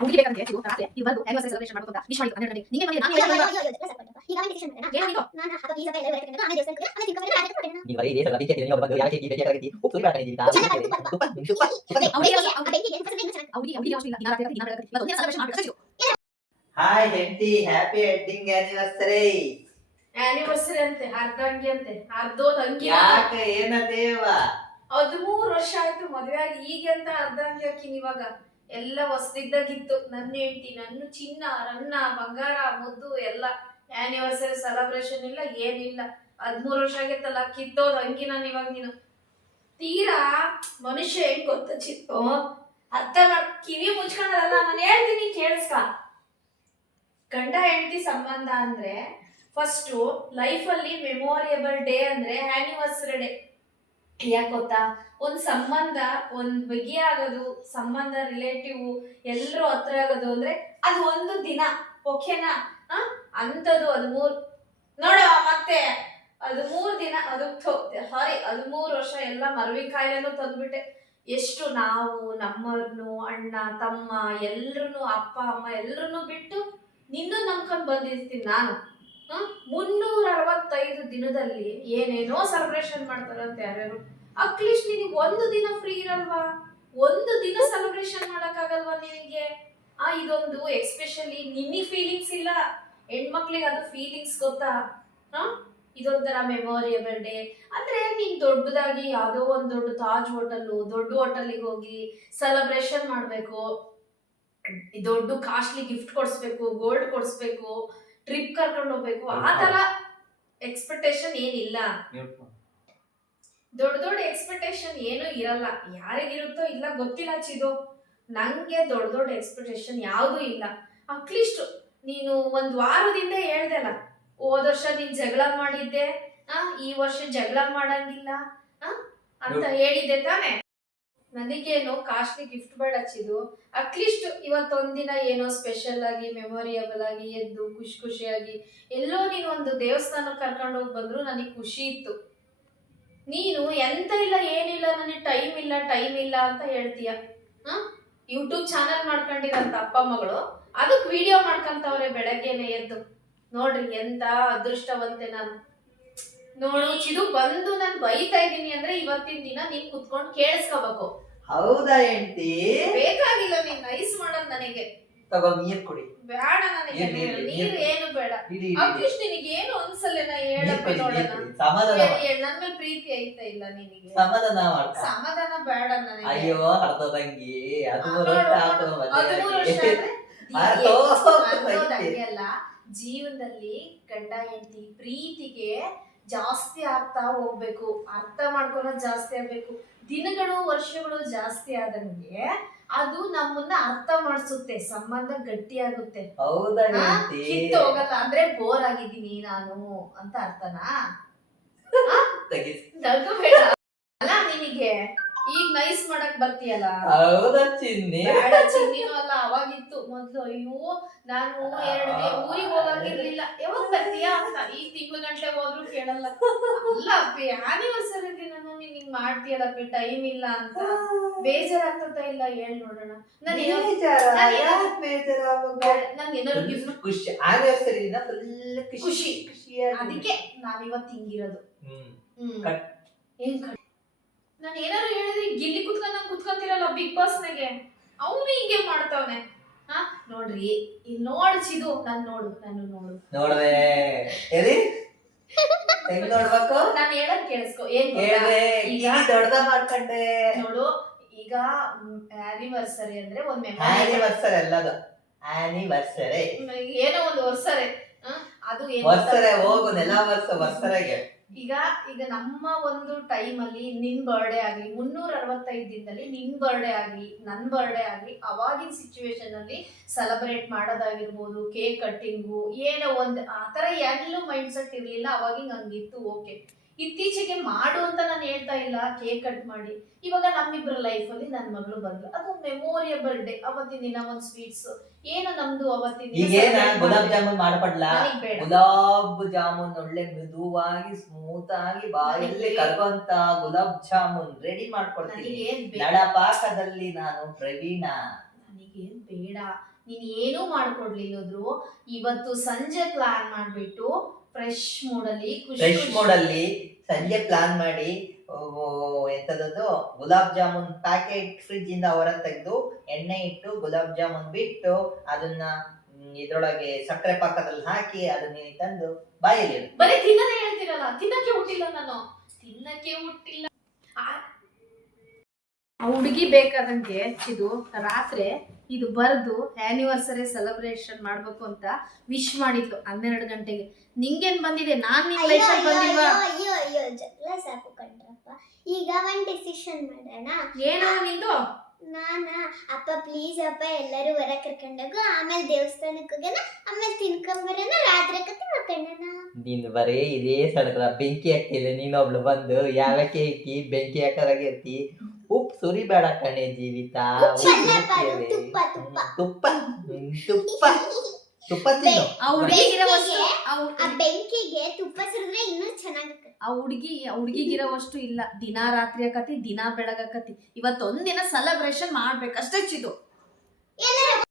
ರಾತ್ರಿ anniversary celebration wish ಮಾಡಿ ಹನ್ನೆರಡು ಗಂಟೆಗೆ. ನಾನು ನೀವು ಬರೀ ದೇಶದ ಅಭಿವೃದ್ಧಿ ನೀವು ಬಗ್ಗೆ ಯಾಕೆ ಈ ರೀತಿಯ ರೀತಿ ಉಪ್ಪು ಕಾಟ ಇದ್ದೀರಿ ತಾವು. ತುಪ್ಪ ನಿಮ್ಗೆ ತುಪ್ಪ ಅವ್ರಿಗೆ ಅವ್ರಿಗೆ ಅವಶ್ಯ ಇಲ್ಲ ದಿನ ರಾತ್ರಿ ದಿನ ಬೆಳಗ್ಗೆ ಇವತ್ತು ಒಂದಿನ ಸೆಲೆಬ್ರೇಷನ್ ಹಾಯ್ ಹೆಂಡತಿ ಹ್ಯಾಪಿ ವೆಡ್ಡಿಂಗ್ ಆನಿವರ್ಸರಿ ಆನಿವರ್ಸರಿ ಅಂತೆ ಅರ್ಧಂಗಿ ಅಂತೆ. ಅರ್ಧೋದ್ ಅಂಗಿ ಯಾಕೆ ಏನದೇವ ಹದಿಮೂರು ವರ್ಷ ಆಯ್ತು ಮದ್ವೆ ಆಗಿ. ಈಗ ಅಂತ ಅರ್ಧಂಗಿ ಹಾಕಿನಿ ಇವಾಗ. ಎಲ್ಲ ಹೊಸದಿದ್ದಾಗಿತ್ತು. ನನ್ನ ಹೆಂಡತಿ ನನ್ನ ಚಿನ್ನ, ರನ್ನ, ಬಂಗಾರ, ಮುದ್ದು ಎಲ್ಲ ಆನಿವರ್ಸರಿ ಸೆಲೆಬ್ರೇಷನ್ ಇಲ್ಲ, ಏನಿಲ್ಲ. ಹದಿಮೂರು ವರ್ಷ ಆಗೈತಲ್ಲ, ಕಿತ್ತೋದ್ ಹಂಗಿ ನಾನು ಇವಾಗ ನೀನು. ತೀರಾ ಮನುಷ್ಯ ಹೆಂಗ್ ಗೊತ್ತ ಚಿತ್ತು? ಮಾಡ್ ಕಿವಿ ಮುಚ್ಕೊಂಡಲ್ಲ ನಾನು ಹೇಳ್ತೀನಿ, ಕೇಳಿಸ್ಕ. ಗಂಡ ಹೆಂಡತಿ ಸಂಬಂಧ ಅಂದ್ರೆ ಫಸ್ಟ್ ಲೈಫಲ್ಲಿ ಮೆಮೊರಿಯಬಲ್ ಡೇ ಅಂದ್ರೆ ಆನಿವರ್ಸರಿ ಡೇ ಯಾಕೆ ಗೊತ್ತಾ? ಒಂದು ಸಂಬಂಧ, ಒಂದ್ ಬಿಗಿ ಆಗೋದು, ಸಂಬಂಧ ರಿಲೇಟಿವ್ ಎಲ್ಲರೂ ಹತ್ರ ಆಗೋದು ಅಂದ್ರೆ ಅದು ಒಂದು ದಿನ ಓಕೆನಾ ಅಂತದ್ದು ಅದು ಮೂರ್ ನೋಡ ಮತ್ತೆ ಅದು ಮೂರು ದಿನ ಅದು ಸಾರಿ ಅದು ಮೂರು ವರ್ಷ ಎಲ್ಲ ಮರವಿ ಕಾಯಿಲೆನೂ ತಂದ್ಬಿಟ್ಟೆ. ಎಷ್ಟು ನಾವು ನಮ್ಮವ್ರನ್ನು ಅಣ್ಣ, ತಮ್ಮ ಎಲ್ರು ಅಪ್ಪ, ಅಮ್ಮ ಎಲ್ರನ್ನೂ ಬಿಟ್ಟು ನಿನ್ನೂ ನಂಬ್ಕೊಂಡ್ ಬಂದಿರ್ತೀನಿ ನಾನು. ಮುನ್ನೂರ ಅರವತ್ತೈದು ದಿನದಲ್ಲಿ ಏನೇನೋ ಸೆಲೆಬ್ರೇಷನ್ ಮಾಡ್ತಾರಂತೆ ಯಾರ್ಯಾರು. ಅಟ್ಲೀಸ್ಟ್ ನಿನಗೆ ಒಂದು ದಿನ ಫ್ರೀ ಇರಲ್ವಾ? ಒಂದು ದಿನ ಸೆಲೆಬ್ರೇಷನ್ ಮಾಡೋಕ್ಕಾಗಲ್ವಾ ನಿನಗೆ? ಆ, ಇದೊಂದು ಎಸ್ಪೆಷಲಿ ನಿನ್ನಿ ಫೀಲಿಂಗ್ಸ್ ಇಲ್ಲ. ಹೆಣ್ಮಕ್ಳಿಗೆ ಅದು ಫೀಲಿಂಗ್ಸ್ ಗೊತ್ತಾ? ಹಾ ಇದೊಂಥರ ಮೆಮೊರಿಯಬಲ್ ಡೇ ಅಂದ್ರೆ ನೀನ್ ದೊಡ್ಡದಾಗಿ ಯಾವ್ದೋ ಒಂದ್ ದೊಡ್ಡ ತಾಜ್ ಹೋಟೆಲ್ ದೊಡ್ಡ ಹೋಟೆಲ್ಗೆ ಹೋಗಿ ಸೆಲೆಬ್ರೇಷನ್ ಮಾಡ್ಬೇಕು. ದೊಡ್ಡ ಕಾಸ್ಟ್ಲಿ ಗಿಫ್ಟ್ ಕೊಡಿಸ್ಬೇಕು ಗೋಲ್ಡ್ ಕೊಡ್ಸ್ಬೇಕು. ಟ್ರಿಪ್ ಕರ್ಕೊಂಡು ಹೋಗ್ಬೇಕು. ಆ ತರ ಎಕ್ಸ್ಪೆಕ್ಟೇಷನ್ ಏನಿಲ್ಲ. ದೊಡ್ಡ ದೊಡ್ಡ ಎಕ್ಸ್ಪೆಕ್ಟೇಷನ್ ಏನು ಇರಲ್ಲ. ಯಾರಿಗಿರುತ್ತೋ ಇಲ್ಲ ಗೊತ್ತಿಲ್ಲ ಚಿದು. ನಂಗೆ ದೊಡ್ಡ ದೊಡ್ಡ ಎಕ್ಸ್ಪೆಕ್ಟೇಷನ್ ಯಾವುದು ಇಲ್ಲ. ಅಟ್ಲೀಸ್ಟ್ ನೀನು ಒಂದ್ ವಾರದಿಂದ ಹೇಳ್ದಲ್ಲ ಹೋದ ವರ್ಷ ನೀನ್ ಜಗಳ ಮಾಡಿದ್ದೆ. ಆ ಈ ವರ್ಷ ಜಗಳ ಮಾಡಂಗಿಲ್ಲ. ಅಂತ ಹೇಳಿದ್ದೆ ತಾನೆ. ನನಗೇನು ಕಾಸ್ಟ್ಲಿ ಗಿಫ್ಟ್ ಬೇಡ ಹಚ್ಚಿದ್ದು. ಅಟ್ಲೀಸ್ಟ್ ಇವತ್ತೊಂದಿನ ಏನೋ ಸ್ಪೆಷಲ್ ಆಗಿ ಮೆಮೊರಿಯಬಲ್ ಆಗಿ, ಎದ್ದು ಖುಷಿ ಖುಷಿಯಾಗಿ ಎಲ್ಲೋ ನೀನು ಒಂದು ದೇವಸ್ಥಾನಕ್ಕೆ ಕರ್ಕೊಂಡು ಹೋಗಿ ಬಂದ್ರು ನನಗೆ ಖುಷಿ ಇತ್ತು. ನೀನು ಎಂತ ಇಲ್ಲ, ಏನಿಲ್ಲ, ನನಗೆ ಟೈಮ್ ಇಲ್ಲ ಟೈಮ್ ಇಲ್ಲ ಅಂತ ಹೇಳ್ತೀಯ. ಯೂಟ್ಯೂಬ್ ಚಾನಲ್ ಮಾಡ್ಕೊಂಡಿರಂತ ಅಪ್ಪ ಮಗಳು ಅದಕ್ಕೆ ವಿಡಿಯೋ ಮಾಡ್ಕೊಂತವ್ರೆ ಬೆಳಗ್ಗೆನೆ ಎದ್ದು. ನೋಡ್ರಿ ಎಂತ ಅದೃಷ್ಟವಂತೆ ನಾನು. ನೋಡು ಚಿದು ಬಂದು ನಾನು ಬೈತಾ ಇದ್ದೀನಿ ಅಂದ್ರೆ ಇವತ್ತಿನ ದಿನ ನೀನ್ ಕುತ್ಕೊಂಡು ಕೇಳಿಸ್ಕೋಬೇಕು ಹೌದಾ ಹೆಂಡತಿ ಬೇಕಾಗಿಲ್ಲ ನೀನ್ ನೈಸ್ ಮಾಡೋದ್ ನನಗೆ ತಗೋ ನೀರ್ ಕುಡಿ ಬೇಡ ನನಗೆ ನೀರ್-. ಏನು ಬೇಡ ಇಡಿ ಅಟ್ಲೀಸ್ಟ್ ನಿನಗೆ ಏನು ಅನ್ಸಲ್ಲೇನ ನೀರ್ ಹೇಳಪ್ಪ ಕುಡಿ ನೀರ್ ನೋಡೋಣ ಕುಡಿ ಸಮಾಧಾನ ನನ್ ಮೇಲೆ ಪ್ರೀತಿ ಐತಾ ಇಲ್ಲ ನಿನಗೆ ಸಮಾಧಾನ ಮಾಡ್ಕ ಸಮಾಧಾನ ಬೇಡ ನನಗೆ ಅಯ್ಯೋ ಅರ್ಧದಂಗಿ ನೋಡು, ವರ್ಷ ಆತು ಹದಿಮೂರು ವರ್ಷ ಅರ್ಧೋ ಐತೆ. ಹಂಗೆ ಅಲ್ಲ ಜೀವನದಲ್ಲಿ ಗಂಡ ಹೆಂಡತಿ ಪ್ರೀತಿಗೆ ಜಾಸ್ತಿ ಆಗ್ತಾ ಹೋಗ್ಬೇಕು ಅರ್ಥ ಮಾಡ್ಕೊಳ್ಳೋದು ಜಾಸ್ತಿ ಆಗ್ಬೇಕು ದಿನಗಳು ವರ್ಷಗಳು ಜಾಸ್ತಿ ಆದಂಗೆ ಅದು ನಮ್ಮನ್ನ ಅರ್ಥ ಮಾಡಿಸುತ್ತೆ ಸಂಬಂಧ ಗಟ್ಟಿಯಾಗುತ್ತೆ. ಹೌದಾ ಆ? ಕಿತ್ತು ಹೋಗಲ್ಲ ಅಂದ್ರೆ ಬೋರ್ ಆಗಿದ್ದೀನಿ ನಾನು ಅಂತ ಅರ್ಥನಾ? ನಗು ಬೇಡ. ಅಲ್ಲ ನಿನಗೆ? ಈಗ ನೈಸ್ ಮಾಡಕ್ ಬರ್ತೀಯಲ್ಲ? ಹೌದಾ ಚಿನ್ನಿ? ಬೇಡ ಚಿನ್ನಿನೂ ಅಲ್ಲ ಅವಾಗಿತ್ತು ಮೊದ್ಲು. ಅಯ್ಯೋ ನಾನು ಎರಡು ಊರಿಗೆ ಹೋಗಂಗಿರ್ಲಿಲ್ಲ ಯಾವಾಗ ಬರ್ತೀಯಾ ಅಂತ. ಈ ತಿಂಗಳ ಗಂಟೆ ಹೋದ್ರು ಕೇಳಲ್ಲ. ಅಲ್ಲ ಅಪ್ಪಿ ಆನಿವರ್ಸರಿ ದಿನನೂ ನೀನ್ ಹಿಂಗ್ ಮಾಡ್ತೀಯಲ್ಲ ಅಪ್ಪಿ ಟೈಮ್ ಇಲ್ಲ ಅಂತ. ಬೇಜಾರಾಗ್ತದ ಇಲ್ಲ ಹೇಳ್ ನೋಡೋಣ. ನಾನು ಏನೋ ಬೇಜಾರ? ನಾನು ಏನಾದ್ರು ಗಿಫ್ಟ್ ಖುಷಿ ಆನಿವರ್ಸರಿ ದಿನ ಫುಲ್ ಖುಷಿ. ಖುಷಿ. ಅದಕ್ಕೆ ನಾನು ಇವತ್ತು ಹಿಂಗಿರೋದು. ಹ್ಮ್. ಏನ್ ನಾನು ಏನಾದ್ರು ಹೇಳಿದ್ರೆ ಗಿಲ್ಲಿ ಕುತ್ಕೊಂಡ್ ನಂಗೆ ಕುತ್ಕೊಂತಿರಲ್ಲ ಬಿಗ್ ಬಾಸ್ನಾಗೆ ಅವನು ಹಿಂಗೆ ಮಾಡ್ತಾವನೆ. ಹಾ? ನೋಡ್ರಿ ಇಲ್ಲಿ ನೋಡ್ಸಿದು ನಾನು ನೋಡು ನಾನು ನೋಡು. ನೋಡ್ದೆ. ಎಲ್ಲಿ? ಹೆಂಗ್ ನೋಡ್ಬೇಕು? ನಾನು ಹೇಳದ್ ಕೇಳಿಸ್ಕೊ. ಏನ್ ಗೊತ್ತಾ? ಹೇಳ್ದೆ. ಈಗ ದೊಡ್ಡದ ಮಾಡ್ಕೊಂಡೆ. ನೋಡು ಈಗ ಆನಿವರ್ಸರಿ ಅಂದ್ರೆ ಒಂದ್ ಮೆಮೊರಿ ಆನಿವರ್ಸರಿ ಅಲ್ಲದು. ಆನಿವರ್ಸರಿ ಏನೋ ಒಂದು ವರ್ಷರೆ. ಅದು ಏನ್ ವರ್ಷರೆ ಗೊತ್ತಾ? ಹೋಗು ನೆಲ ವರ್ಷ ವರ್ಷರೆಗೆ. ಈಗ ಈಗ ನಮ್ಮ ಒಂದು ಟೈಮ್ ಅಲ್ಲಿ ನಿನ್ ಬರ್ಡೇ ಆಗ್ಲಿ, ಮುನ್ನೂರ ಅರವತ್ತೈದು ದಿನದಲ್ಲಿ ನಿನ್ ಬರ್ಡೇ ಆಗ್ಲಿ, ನನ್ ಬರ್ಡೇ ಆಗ್ಲಿ, ಅವಾಗಿನ ಸಿಚುವೇಶನ್ ಅಲ್ಲಿ ಸೆಲೆಬ್ರೇಟ್ ಮಾಡೋದಾಗಿರ್ಬೋದು ಕೇಕ್ ಕಟ್ಟಿಂಗು ಏನೋ ಒಂದ್ ಆತರ ಎಲ್ಲೂ ಮೈಂಡ್ ಸೆಟ್ ಇರ್ಲಿಲ್ಲ ಅವಾಗಿನ ಹಂಗಿತ್ತು ಓಕೆ ಇತ್ತೀಚೆಗೆ ಮಾಡು ಅಂತ ನಾನು ಹೇಳ್ತಾ ಇಲ್ಲ ಕೇಕ್ ಕಟ್ ಮಾಡಿ. ಇವಾಗ ನಮ್ಮಿಬ್ಬರ ಲೈಫ್ ಅಲ್ಲಿ ನನ್ನ ಮಗಳು ಬಂದ್ಲು ಅದು ಮೆಮೋರಿಯಬಲ್ ಡೇ ಅವತ್ತಿನ ದಿನ ಒಂದ್ ಸ್ವೀಟ್ಸ್ ಏನು ನಮ್ದು ಅವತ್ತಿನ ದಿನ? ಗುಲಾಬ್ ಜಾಮೂನ್ ನನಗ್ ಬೇಡ. ಗುಲಾಬ್ ಜಾಮೂನ್ ಒಳ್ಳೆ ಮೃದುವಾಗಿ ಸ್ಮೂತ್ ಆಗಿ ಬಾಯಲ್ಲಿ ನನಗೆ- ಕರಗುವಂತ ಗುಲಾಬ್ ಜಾಮೂನ್ ರೆಡಿ ಮಾಡ್ಕೊಡ್ತೀನಿ. ಬೇಡ? ನಡಪಾಕದಲ್ಲಿ ನಾನು ಪ್ರವೀಣ. ನನಗೇನ್ ಬೇಡ? ನೀನ್ ಏನೂ ಮಾಡ್ಕೊಡ್ಲಿಲ್ಲದ್ರು ಇವತ್ತು ಸಂಜೆ ಪ್ಲಾನ್ ಮಾಡ್ಬಿಟ್ಟು ಫ್ರೆಶ್ ಮೂಡಲ್ಲಿ ಫ್ರೆಶ್ ಮೂಡ್ ಅಲ್ಲಿ ಸಂಜೆ ಪ್ಲಾನ್ ಮಾಡಿ ಎಂತದದು ಗುಲಾಬ್ ಜಾಮೂನ್ ಪ್ಯಾಕೆಟ್ ಫ್ರಿಜ್ ಇಂದ ಹೊರ ತೆಗೆದು ಎಣ್ಣೆ ಇಟ್ಟು ಗುಲಾಬ್ ಜಾಮೂನ್ ಬಿಟ್ಟು ಅದನ್ನ ಇದ್ರೊಳಗೆ ಸಕ್ಕರೆ ಪಾಕದಲ್ಲಿ ಹಾಕಿ ಅದನ್ನ ತಂದು ಬಾಯಲ್ಲಿ. ಬರೀ ತಿನ್ನದೇ ಹೇಳ್ತಿರಲ್ಲ ತಿನ್ನಕ್ಕೆ ಹುಟ್ಟಿಲ್ಲ ನಾನು. ತಿನ್ನಕ್ಕೆ ಹುಟ್ಟಿಲ್ಲ. ಆ ಹುಡುಗಿ ಬೇಕಾದಂಗೆ ಇದು ರಾತ್ರಿ ಇದು ಬರೆದು ಆನಿವರ್ಸರಿ ಸೆಲೆಬ್ರೇಷನ್ ಮಾಡಬೇಕು ಅಂತ ವಿಶ್ ಮಾಡಿದ್ಲು ಹನ್ನೆರಡು ಗಂಟೆಗೆ. ನಿಂಗೇನ್ ಬಂದಿದೆ? ನಾನ್ ನಿನ್ ಅಯ್ಯೋ ಲೈಫಲ್ಲಿ ಅಯ್ಯೋ ಬಂದಿಲ್ವಾ? ಅಯ್ಯೋ ಅಯ್ಯೋ ಜಗಳ ಸಾಕು ಕಣ್ರಪ್ಪ ಈಗ ಒಂದು ಡಿಸಿಷನ್ ಮಾಡೋಣ. ಏನೋ ನಿಂದು? ನಾನ? ಅಪ್ಪ ಪ್ಲೀಸ್ ಅಪ್ಪ ಎಲ್ಲರೂ ಹೊರ ಕರ್ಕೊಂಡೋಗು ಆಮೇಲೆ ದೇವಸ್ಥಾನಕ್ಕೆ ಹೋಗೋಣ ಆಮೇಲೆ ತಿನ್ಕೊಂಬರೋಣ ರಾತ್ರಿ ಕತೆ ಮಾಡ್ಕೊಂಡೋಣ ನೀನು ಬರೀ ಇದೇ ಸಡಗರ ಬೆಂಕಿ ಹಾಕ್ತಿಲ್ಲ ನೀನೊಬ್ಳು ಬಂದು ಯಾವಕ್ಕೆ ಇಕ್ಕಿ ಬೆಂಕಿ ಹಾಕೋದಾಗಿರ್ತಿ ಸುರಿಬೇಡ ಕಣೆ ಜೀವಿತ. ತುಪ್ಪ ತುಪ್ಪ, ತುಪ್ಪ. ತುಪ್ಪ. ತಿನ್ನು. ಆ ಹುಡುಗಿಗಿರೋ ವಸ್ತು ಬೆಂಕಿಗೆ- ಆ ಆ ಬೆಂಕಿಗೆ ತುಪ್ಪ ಸುರಿದ್ರೆ ಇನ್ನೂ ಚೆನ್ನಾಗಿ ಆ ಹುಡುಗಿ ಆ ಹುಡುಗಿಗಿರೋವಷ್ಟು ಇಲ್ಲ. ದಿನಾ ರಾತ್ರಿ ಆಕತಿ ದಿನಾ ಬೆಳಗಾಕತಿ ಇವತ್ತೊಂದಿನ ಸೆಲೆಬ್ರೇಷನ್ ಮಾಡ್ಬೇಕಷ್ಟೇ ಚಿದು. ಎಲ್ಲರೂ